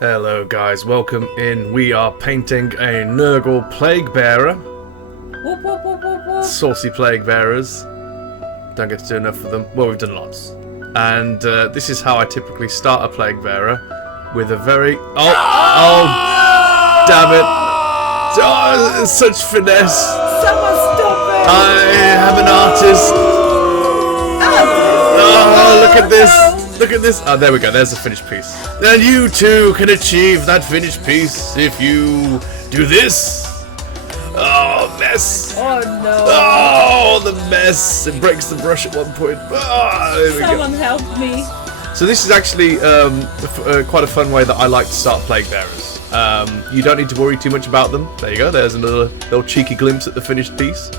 Hello guys, welcome in. We are painting a Nurgle Plaguebearer. Whoop, whoop, whoop, whoop, whoop. Saucy Plaguebearers. Don't get to do enough of them. Well, we've done lots. And this is how I typically start a Plaguebearer. With a very... Oh, damn it. Oh, such finesse. Someone stop it! I am an artist. Oh, look at this. Look at this. Oh, there we go. There's the finished piece. And you too can achieve that finished piece if you do this. Oh, mess. Oh no. Oh, the mess. It breaks the brush at one point. Oh, there we Someone go. help me. So this is actually quite a fun way that I like to start Plaguebearers. You don't need to worry too much about them. There you go. There's another little cheeky glimpse at the finished piece.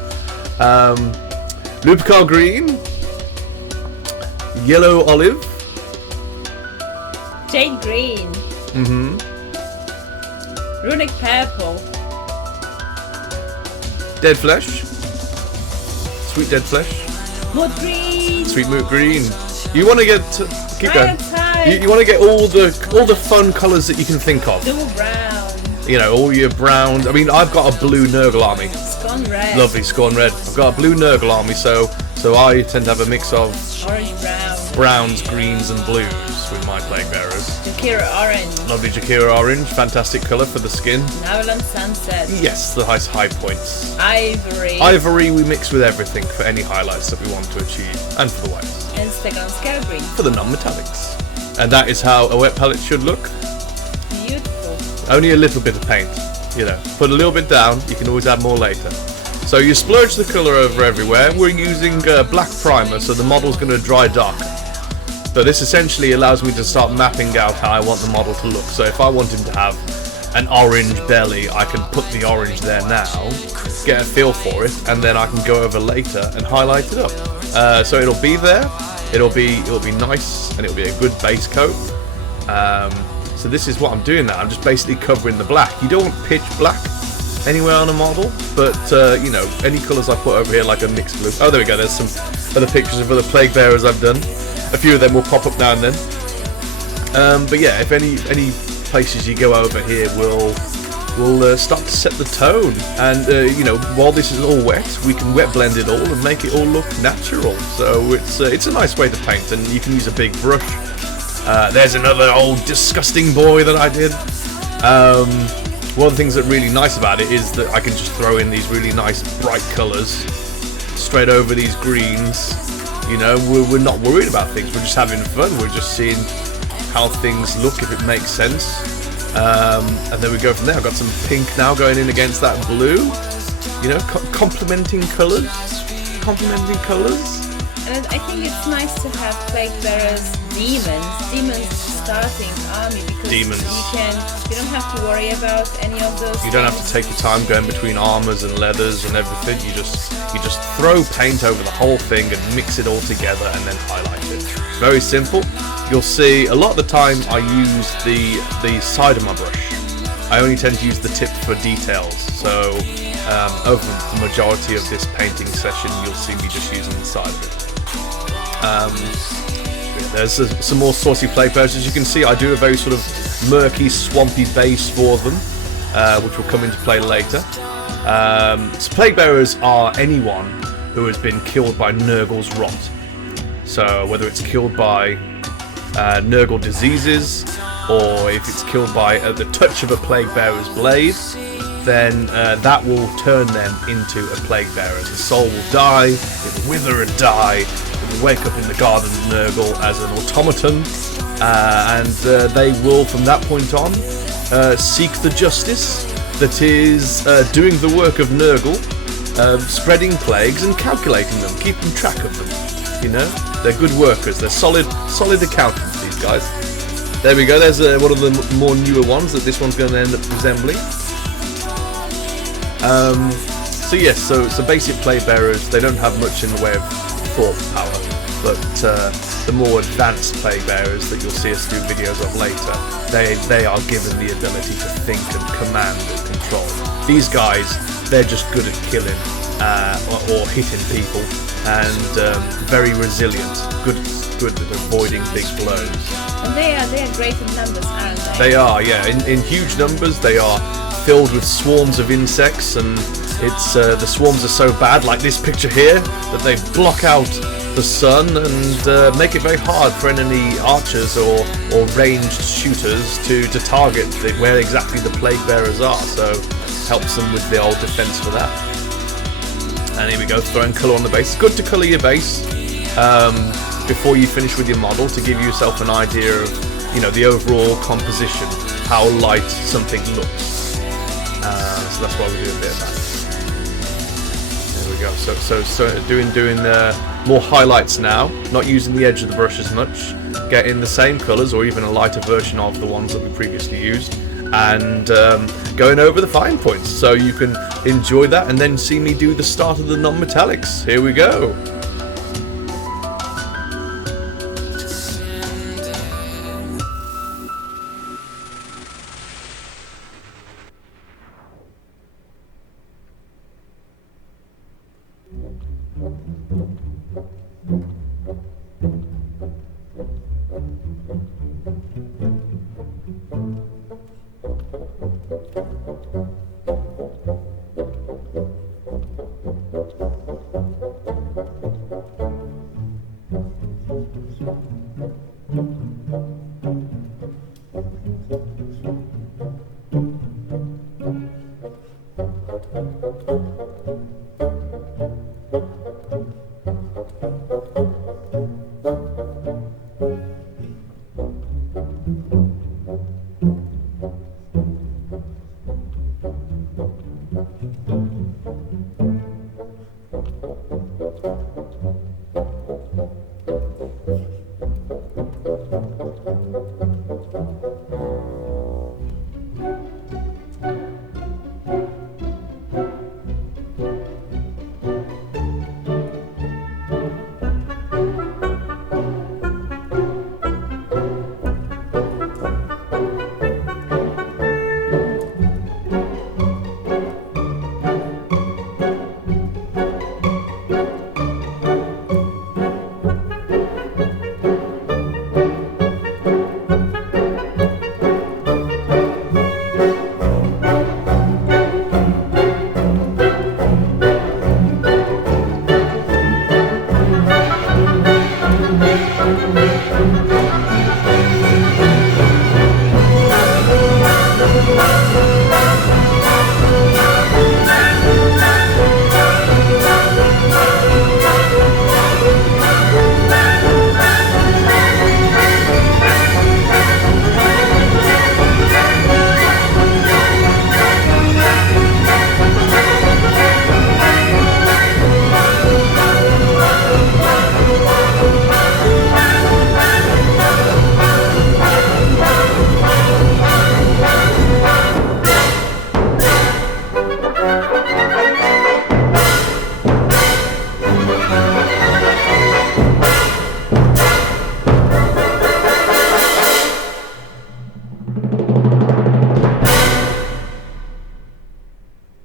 Lupical green. Yellow olive. Jade green. Runic purple. Dead flesh. Sweet dead flesh. Mood green. Sweet moot green. You want to get keep going. Right. You want to get all the fun colours that you can think of. Dual brown. You know, all your browns. I mean, I've got a blue Nurgle army. Scone red. Lovely, Scorn red. I've got a blue Nurgle army, so I tend to have a mix of Orange brown. browns, greens, and blues with my Plaguebearers. Jakira orange. Lovely Jakira orange, fantastic colour for the skin. Navalon sunset. Yes, the high points. Ivory. Ivory we mix with everything for any highlights that we want to achieve, and for the whites. And Stegon scale green. For the non-metallics. And that is how a wet palette should look. Beautiful. Only a little bit of paint, you know. Put a little bit down, you can always add more later. So you splurge the colour over everywhere. We're using black primer, so the model's going to dry darker. So this essentially allows me to start mapping out how I want the model to look. So if I want him to have an orange belly, I can put the orange there now, get a feel for it, and then I can go over later and highlight it up. So it'll be there, it'll be nice, and it'll be a good base coat. So this is what I'm doing now. I'm just basically covering the black. You don't want pitch black anywhere on a model, but you know, any colours I put over here, like a mixed blue. Oh, there we go. There's some other pictures of other Plaguebearers I've done. A few of them will pop up now and then. But yeah, if any places you go over here will start to set the tone. And you know, while this is all wet, we can wet blend it all and make it all look natural. So it's a nice way to paint, and you can use a big brush. There's another old disgusting boy that I did. One of the things that's really nice about it is that I can just throw in these really nice bright colours straight over these greens. You know, we're not worried about things, we're just having fun, we're just seeing how things look, if it makes sense. And then we go from there. I've got some pink now going in against that blue. You know, complementing colours. And I think it's nice to have Plaguebearers demons starting army, because you don't have to worry about any of those. You don't have to take your time going between armors and leathers and everything. You just throw paint over the whole thing and mix it all together and then highlight it. It's very simple. You'll see a lot of the time I use the side of my brush. I only tend to use the tip for details. So over the majority of this painting session, you'll see me just using the side of it. There's some more saucy Plaguebearers. As you can see, I do a very sort of murky, swampy base for them, which will come into play later. So Plaguebearers are anyone who has been killed by Nurgle's rot. So whether it's killed by Nurgle diseases, or if it's killed by the touch of a Plaguebearer's blade, then that will turn them into a Plaguebearer. The soul will die, it will wither and die. Wake up in the Garden of Nurgle as an automaton, and they will from that point on seek the justice that is doing the work of Nurgle, spreading plagues and calculating them, keeping track of them. You know, they're good workers, they're solid accountants, these guys. There we go, there's one of the more newer ones that this one's going to end up resembling. So yes, so basic Plaguebearers, they don't have much in the way of thought power, but the more advanced Plaguebearers that you'll see us do videos of later, they are given the ability to think and command and control. These guys, they're just good at killing or hitting people, and very resilient, good at avoiding big blows. And they are great in numbers, aren't they? They are, yeah. In huge numbers, they are filled with swarms of insects, and it's the swarms are so bad, like this picture here, that they block out the sun and make it very hard for enemy archers or ranged shooters to target where exactly the plague bearers are. So helps them with the old defense for that. And here we go, throwing colour on the base. It's good to colour your base before you finish with your model, to give yourself an idea of, you know, the overall composition, how light something looks. So that's why we do a bit of that. There we go. So doing more highlights now, not using the edge of the brush as much, getting the same colours or even a lighter version of the ones that we previously used, and going over the fine points, so you can enjoy that and then see me do the start of the non-metallics. Here we go.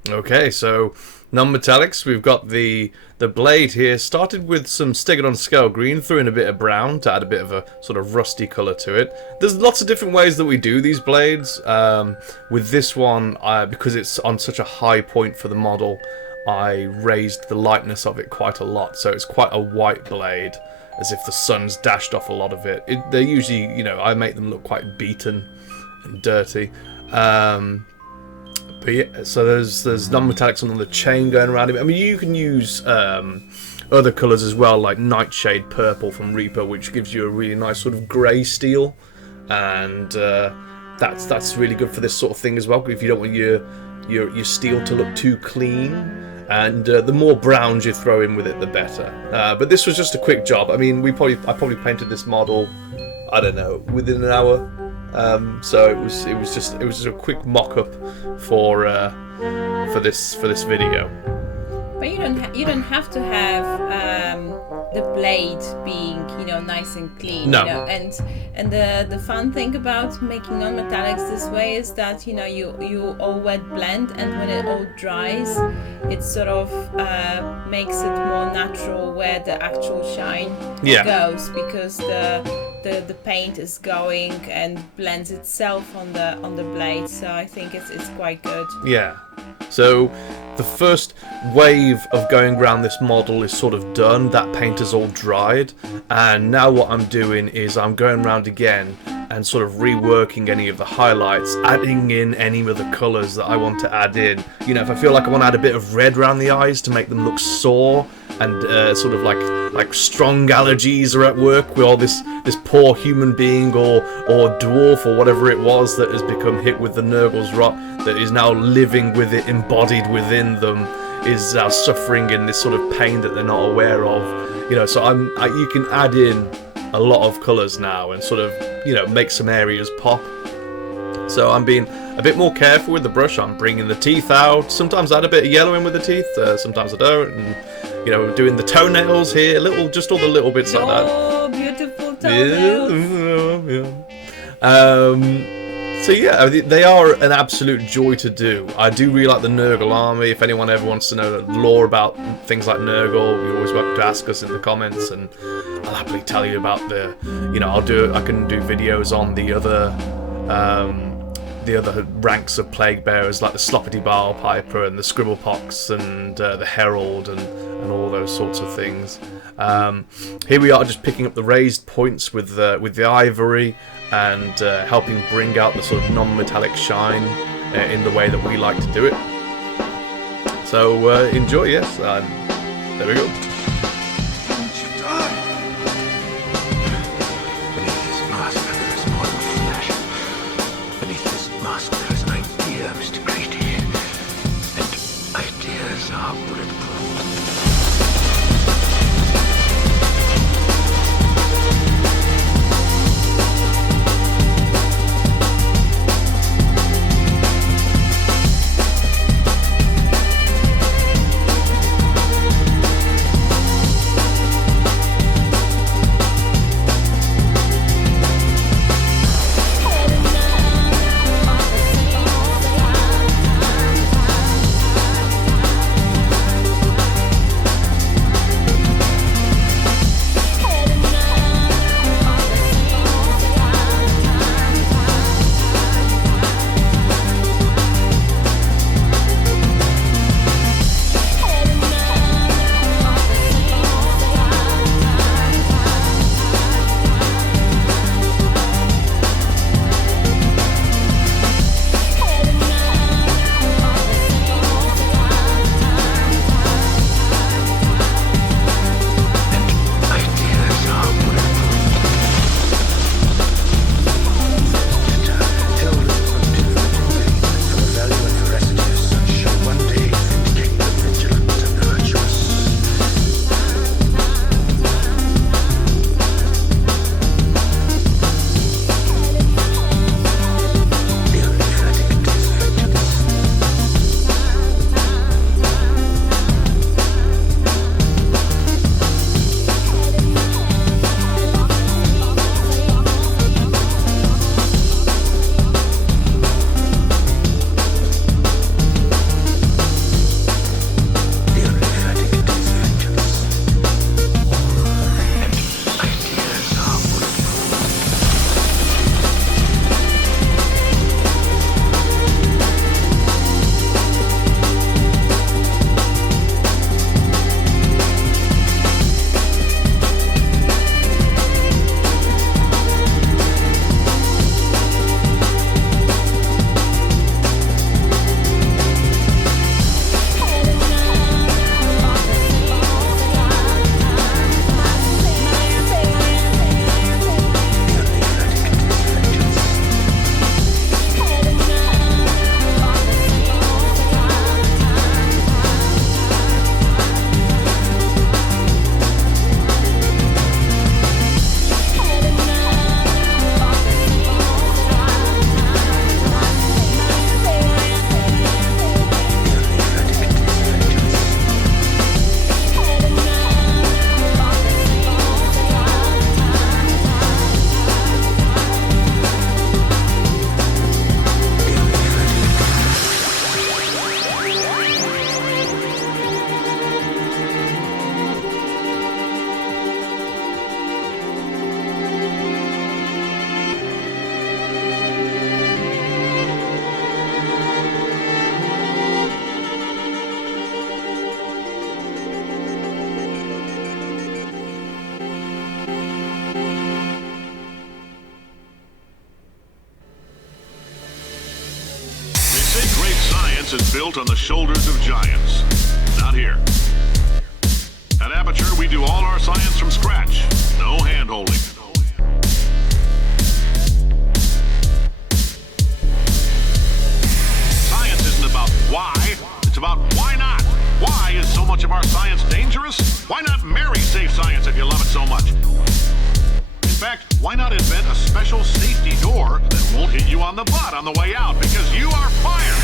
Okay, so non-metallics, we've got the blade here. Started with some Stegodon Scale Green, threw in a bit of brown to add a bit of a sort of rusty colour to it. There's lots of different ways that we do these blades. With this one, because it's on such a high point for the model, I raised the lightness of it quite a lot, so it's quite a white blade, as if the sun's dashed off a lot of it. They're usually, you know, I make them look quite beaten and dirty. But yeah, so there's non-metallics on the chain going around it. I mean, you can use other colours as well, like Nightshade Purple from Reaper, which gives you a really nice sort of grey steel, and that's really good for this sort of thing as well. If you don't want your steel to look too clean, and the more browns you throw in with it, the better. But this was just a quick job. I mean, I probably painted this model, I don't know, within an hour. So it was just a quick mock-up for this video. But you don't have to have the blade being, you know, nice and clean. No. You know? And the fun thing about making non-metallics this way is that, you know, you all wet blend, and when it all dries, it sort of makes it more natural where the actual shine goes, because the paint is going and blends itself on the blade. So I think it's quite good. Yeah. So the first wave of going around this model is sort of done. That paint is all dried, and now what I'm doing is I'm going around again and sort of reworking any of the highlights, adding in any of the colours that I want to add in. You know, if I feel like I want to add a bit of red around the eyes to make them look sore and sort of like strong allergies are at work with all this poor human being or dwarf or whatever it was that has become hit with the Nurgle's rot, that is now living with it, embodied within them, is now suffering in this sort of pain that they're not aware of. You know, so you can add in a lot of colours now and sort of, you know, make some areas pop. So I'm being a bit more careful with the brush. I'm bringing the teeth out. Sometimes I add a bit of yellow in with the teeth. Sometimes I don't. And, you know, doing the toenails here, just all the little bits like that. Oh, beautiful toenails. Yeah. So yeah, they are an absolute joy to do. I do really like the Nurgle army. If anyone ever wants to know lore about things like Nurgle, you're always welcome to ask us in the comments, and I'll happily tell you about the. You know, I can do videos on the other ranks of plague bearers, like the Sloppity Bile Piper and the Scribblepox and the Herald and all those sorts of things. Here we are, just picking up the raised points with the ivory and helping bring out the sort of non-metallic shine in the way that we like to do it. So enjoy, yes. There we go. Science is built on the shoulders of giants. Not here. At Aperture, we do all our science from scratch. No hand-holding. Science isn't about why, it's about why not. Why is so much of our science dangerous? Why not marry safe science if you love it so much? In fact, why not invent a special safety door that won't hit you on the butt on the way out because you are fired?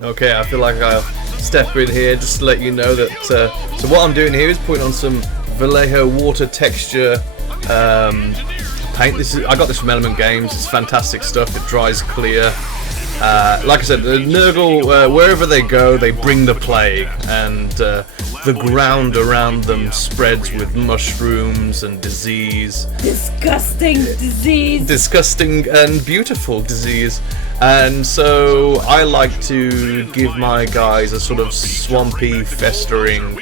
Okay, I feel like I'll step in here just to let you know that, so what I'm doing here is putting on some Vallejo water texture paint. I got this from Element Games. It's fantastic stuff. It dries clear. Like I said, the Nurgle, wherever they go, they bring the plague, and the ground around them spreads with mushrooms and disease. Disgusting disease. Disgusting and beautiful disease. And so I like to give my guys a sort of swampy, festering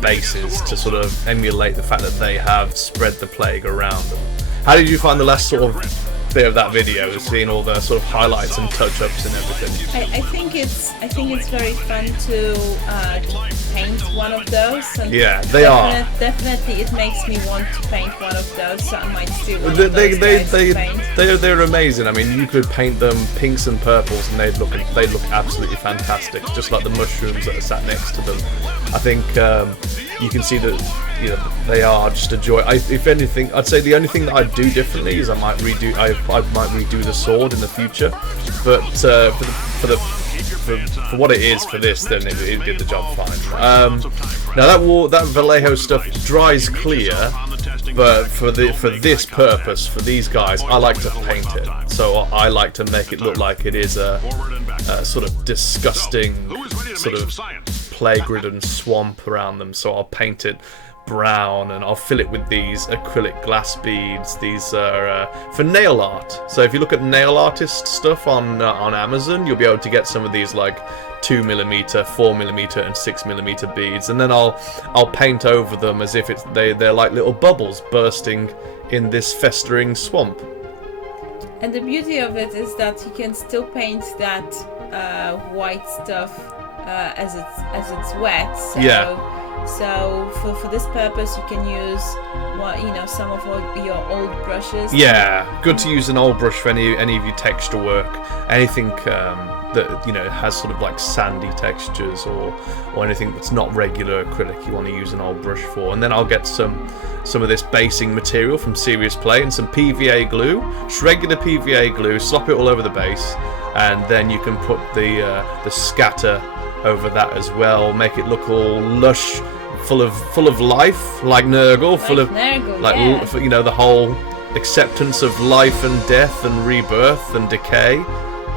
bases to sort of emulate the fact that they have spread the plague around them. How did you find the last sort of bit of that video, seeing all the sort of highlights and touch-ups and everything? I think it's very fun to paint one of those. And yeah, they are. Definitely, it makes me want to paint one of those. So I might steal one of those guys to paint. They're amazing. I mean, you could paint them pinks and purples, and they'd look absolutely fantastic, just like the mushrooms that are sat next to them. I think you can see that. You know, they are just a joy. If anything, I'd say the only thing that I'd do differently is I might redo the sword in the future. But for what it is for this, then it did the job fine. Now that Vallejo stuff dries clear, but for this purpose, for these guys, I like to paint it. So I like to make it look like it is a sort of disgusting sort of plague-ridden swamp around them. So I'll paint it brown, and I'll fill it with these acrylic glass beads. These are for nail art. So if you look at nail artist stuff on Amazon, you'll be able to get some of these like 2mm, 4mm, and 6mm beads, and then I'll paint over them as if they're like little bubbles bursting in this festering swamp. And the beauty of it is that you can still paint that white stuff as it's wet. So yeah. So for this purpose, you can use some of your old brushes. Yeah, good to use an old brush for any of your texture work. Anything that has sort of like sandy textures or anything that's not regular acrylic, you want to use an old brush for. And then I'll get some of this basing material from Serious Play and some PVA glue, just regular PVA glue. Slop it all over the base, and then you can put the scatter over that as well. Make it look all lush, full of life, like Nurgle, the whole acceptance of life and death and rebirth and decay.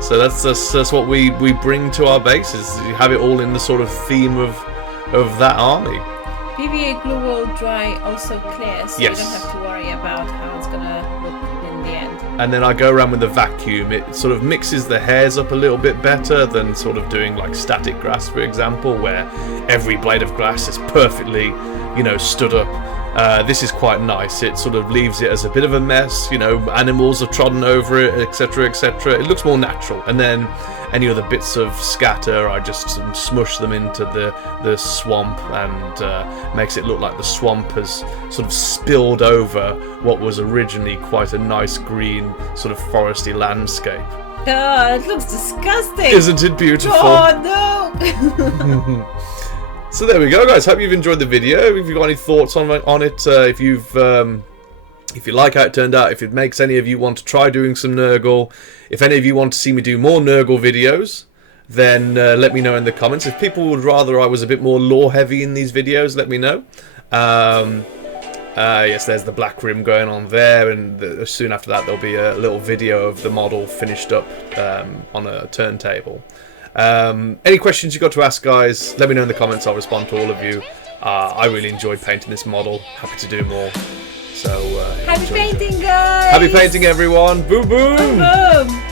So that's what we bring to our bases. You have it all in the sort of theme of that army. PVA glue will dry also clear, so yes. You don't have to worry about how it's gonna look in the end. And then I go around with the vacuum. It sort of mixes the hairs up a little bit better than sort of doing like static grass, for example, where every blade of grass is perfectly, stood up. This is quite nice. It sort of leaves it as a bit of a mess. Animals have trodden over it, etc., etc. It looks more natural. And then any other bits of scatter, I just smush them into the swamp, and makes it look like the swamp has sort of spilled over what was originally quite a nice green sort of foresty landscape. Oh, it looks disgusting! Isn't it beautiful? Oh no! So there we go, guys. Hope you've enjoyed the video. If you've got any thoughts on it, if you've If you like how it turned out, if it makes any of you want to try doing some Nurgle, if any of you want to see me do more Nurgle videos, then let me know in the comments. If people would rather I was a bit more lore heavy in these videos, let me know. Yes, there's the black rim going on there, and soon after that there'll be a little video of the model finished up on a turntable. Any questions you got to ask, guys, let me know in the comments. I'll respond to all of you. I really enjoyed painting this model. Happy to do more. So happy painting, guys! Happy painting, everyone! Boom, boom! Boom, boom!